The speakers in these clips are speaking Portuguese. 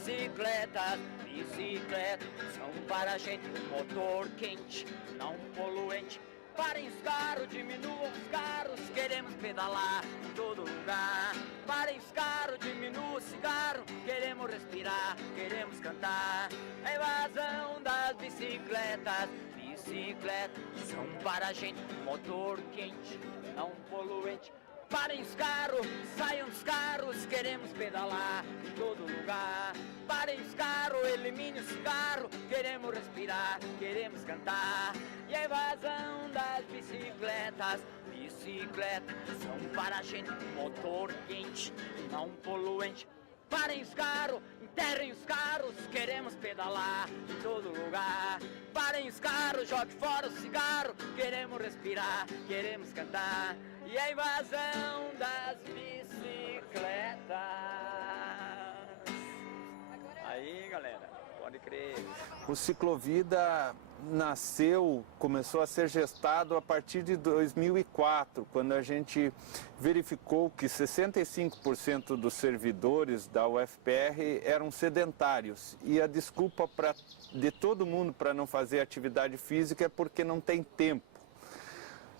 bicicletas, bicicletas são para a gente motor quente, não poluente. Parem os carros, diminuam os carros, queremos pedalar em todo lugar. Parem os carros, diminuam o cigarro, queremos respirar, queremos cantar. A evasão das bicicletas, bicicletas são para a gente motor quente, não poluente. Parem os carros, saiam dos carros, queremos pedalar em todo lugar. Parem os carros, elimine o cigarro, queremos respirar, queremos cantar. E a evasão das bicicletas, bicicletas são para a gente motor quente, não poluente. Parem os carros, enterrem os carros, queremos pedalar em todo lugar. Parem os carros, jogue fora o cigarro, queremos respirar, queremos cantar. E a invasão das bicicletas. Aí, galera, pode crer. O Ciclovida nasceu, começou a ser gestado a partir de 2004, quando a gente verificou que 65% dos servidores da UFPR eram sedentários. E a desculpa de todo mundo para não fazer atividade física é porque não tem tempo.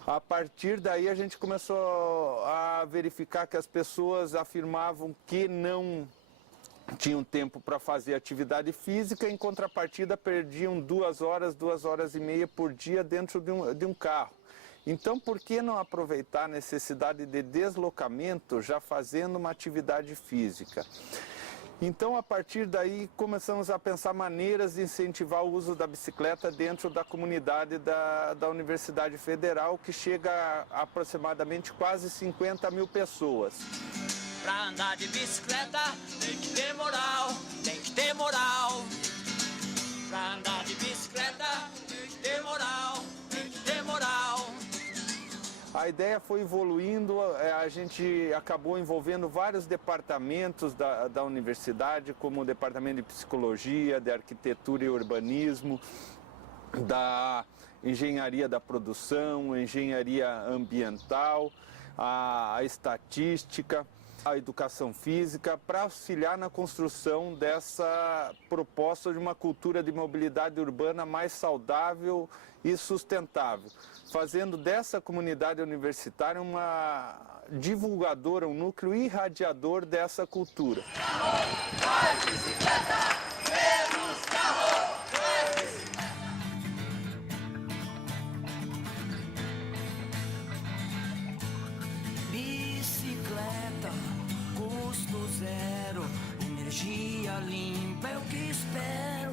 A partir daí a gente começou a verificar que as pessoas afirmavam que não tinham tempo para fazer atividade física, em contrapartida perdiam 2 horas e meia por dia dentro de um carro. Então, por que não aproveitar a necessidade de deslocamento já fazendo uma atividade física? Então, a partir daí, começamos a pensar maneiras de incentivar o uso da bicicleta dentro da comunidade da Universidade Federal, que chega a aproximadamente quase 50 mil pessoas. Pra andar de bicicleta tem que ter moral, tem que ter moral. Pra andar de bicicleta tem que ter moral, tem que ter moral. A ideia foi evoluindo, a gente acabou envolvendo vários departamentos da universidade, como o departamento de psicologia, de arquitetura e urbanismo, da engenharia da produção, engenharia ambiental, a estatística, a educação física, para auxiliar na construção dessa proposta de uma cultura de mobilidade urbana mais saudável e sustentável, fazendo dessa comunidade universitária uma divulgadora, um núcleo irradiador dessa cultura. Mais bicicleta, menos carro, bicicleta, custo zero, energia limpa é o que espero.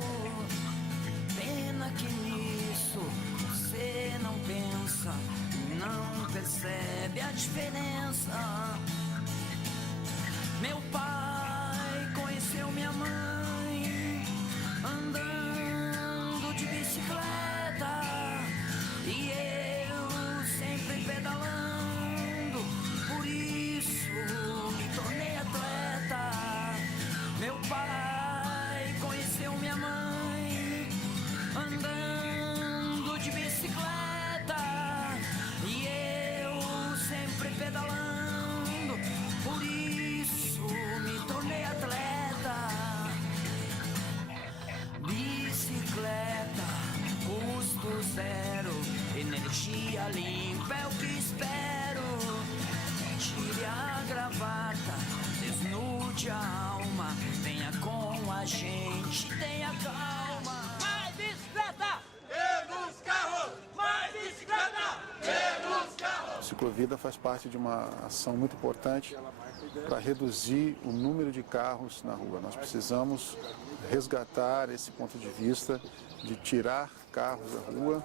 Pena que nisso você não pensa, não percebe a diferença. Meu pai conheceu minha mãe andando de bicicleta e eu sempre pedalando, por isso me tornei atleta. Meu pai conheceu minha mãe andando de bicicleta e eu sempre pedalando, por isso me tornei atleta. Bicicleta, custo zero, energia limpa é o que espero. Tire a gravata, desnude a alma, venha com a gente, tenha calma. mais bicicleta, menos carro, mais bicicleta, menos carro. O Ciclovida faz parte de uma ação muito importante para reduzir o número de carros na rua. Nós precisamos resgatar esse ponto de vista de tirar carros da rua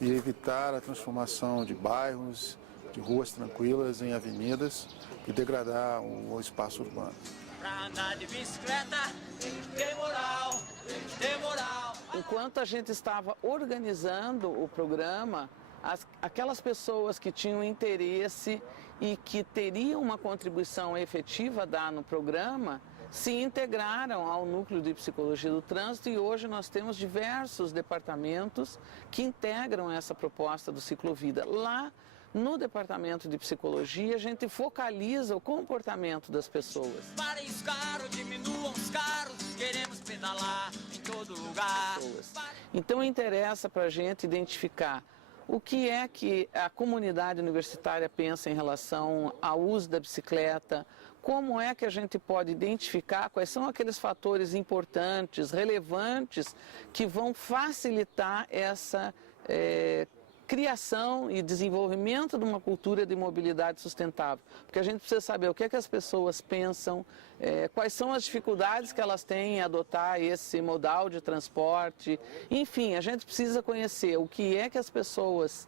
e evitar a transformação de bairros, de ruas tranquilas em avenidas e degradar o espaço urbano. Pra andar de bicicleta tem que ter moral, tem que ter moral. Enquanto a gente estava organizando o programa, aquelas pessoas que tinham interesse e que teriam uma contribuição efetiva a dar no programa, se integraram ao Núcleo de Psicologia do Trânsito e hoje nós temos diversos departamentos que integram essa proposta do Ciclovida. Lá no departamento de psicologia, a gente focaliza o comportamento das pessoas. Parem os carros, diminuam os carros, queremos pedalar em todo lugar. Então interessa para a gente identificar o que é que a comunidade universitária pensa em relação ao uso da bicicleta, como é que a gente pode identificar quais são aqueles fatores importantes, relevantes, que vão facilitar essa criação e desenvolvimento de uma cultura de mobilidade sustentável. Porque a gente precisa saber o que é que as pessoas pensam, quais são as dificuldades que elas têm em adotar esse modal de transporte. Enfim, a gente precisa conhecer o que é que as pessoas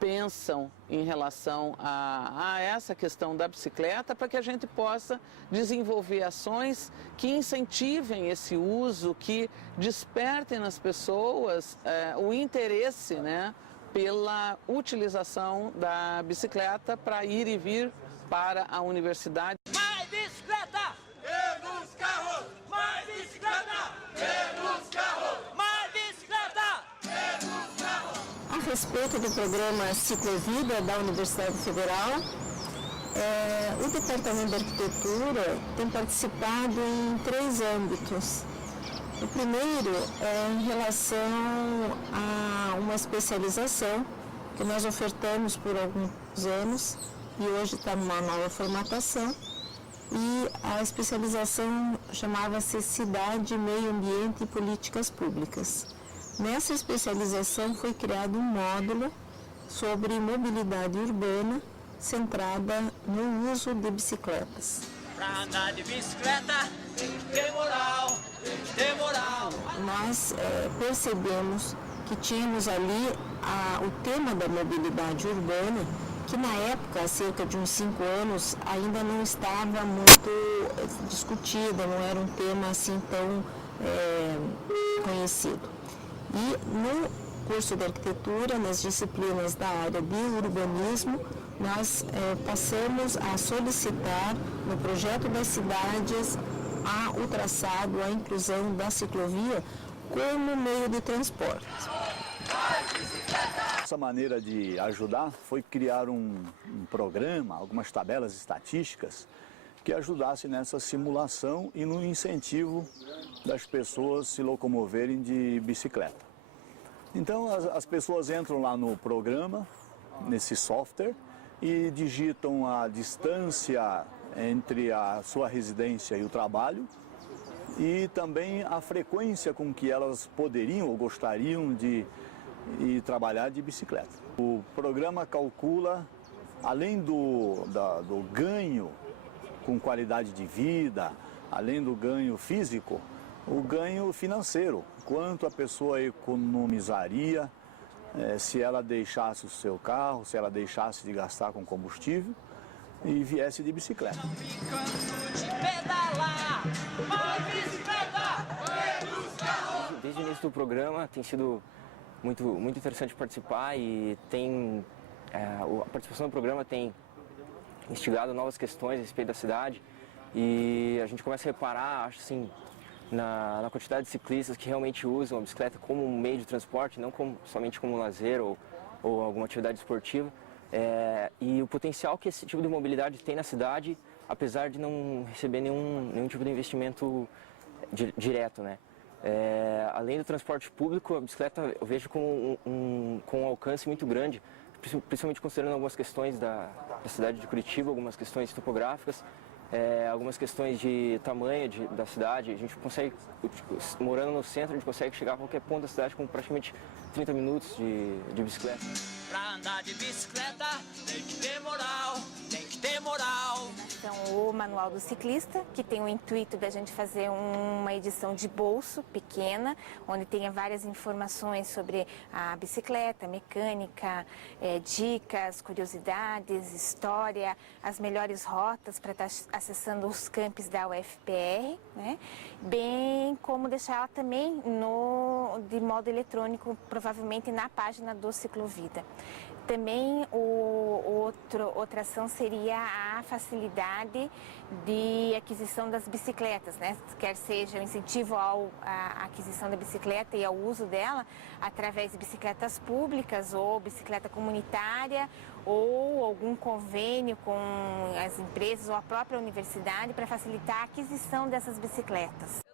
pensam em relação a essa questão da bicicleta, para que a gente possa desenvolver ações que incentivem esse uso, que despertem nas pessoas o interesse, né, pela utilização da bicicleta para ir e vir para a universidade. Mais bicicleta! Menos carros! Mais bicicleta! Menos carros! Mais bicicleta! Menos carros! A respeito do programa Ciclovida da Universidade Federal, o Departamento de Arquitetura tem participado em 3 âmbitos. O primeiro é em relação a uma especialização que nós ofertamos por alguns anos e hoje está numa nova formatação. E a especialização chamava-se Cidade, Meio Ambiente e Políticas Públicas. Nessa especialização foi criado um módulo sobre mobilidade urbana centrada no uso de bicicletas. Pra andar de bicicleta tem que ter moral, tem que ter moral. Nós percebemos que tínhamos ali o tema da mobilidade urbana, que na época, há cerca de uns 5 anos, ainda não estava muito discutida, não era um tema assim tão conhecido. E no curso de arquitetura, nas disciplinas da área de urbanismo, nós passamos a solicitar no projeto das cidades o traçado, a inclusão da ciclovia como meio de transporte. Essa maneira de ajudar foi criar um programa, algumas tabelas estatísticas que ajudasse nessa simulação e no incentivo das pessoas se locomoverem de bicicleta. Então as pessoas entram lá no programa, nesse software, e digitam a distância entre a sua residência e o trabalho e também a frequência com que elas poderiam ou gostariam de ir trabalhar de bicicleta. O programa calcula, além do ganho com qualidade de vida, além do ganho físico, o ganho financeiro, quanto a pessoa economizaria se ela deixasse o seu carro, se ela deixasse de gastar com combustível e viesse de bicicleta. Desde o início do programa tem sido muito interessante participar e a participação do programa tem instigado novas questões a respeito da cidade e a gente começa a reparar, acho assim, na quantidade de ciclistas que realmente usam a bicicleta como um meio de transporte, não somente como um lazer ou alguma atividade esportiva. E o potencial que esse tipo de mobilidade tem na cidade, apesar de não receber nenhum tipo de investimento direto, né? Além do transporte público, a bicicleta eu vejo com um alcance muito grande, principalmente considerando algumas questões da cidade de Curitiba, algumas questões topográficas, algumas questões de tamanho da cidade. A gente consegue, morando no centro, a gente consegue chegar a qualquer ponto da cidade com praticamente 30 minutos de bicicleta. Pra andar de bicicleta tem que ter moral, tem que ter moral. Então, o Manual do Ciclista, que tem o intuito da gente fazer uma edição de bolso pequena, onde tenha várias informações sobre a bicicleta, mecânica, dicas, curiosidades, história, as melhores rotas para estar acessando os campos da UFPR, né? Bem como deixar ela também de modo eletrônico, provavelmente na página do Ciclovida. Também outra ação seria a facilidade de aquisição das bicicletas, né? Quer seja o incentivo à aquisição da bicicleta e ao uso dela através de bicicletas públicas ou bicicleta comunitária ou algum convênio com as empresas ou a própria universidade para facilitar a aquisição dessas bicicletas.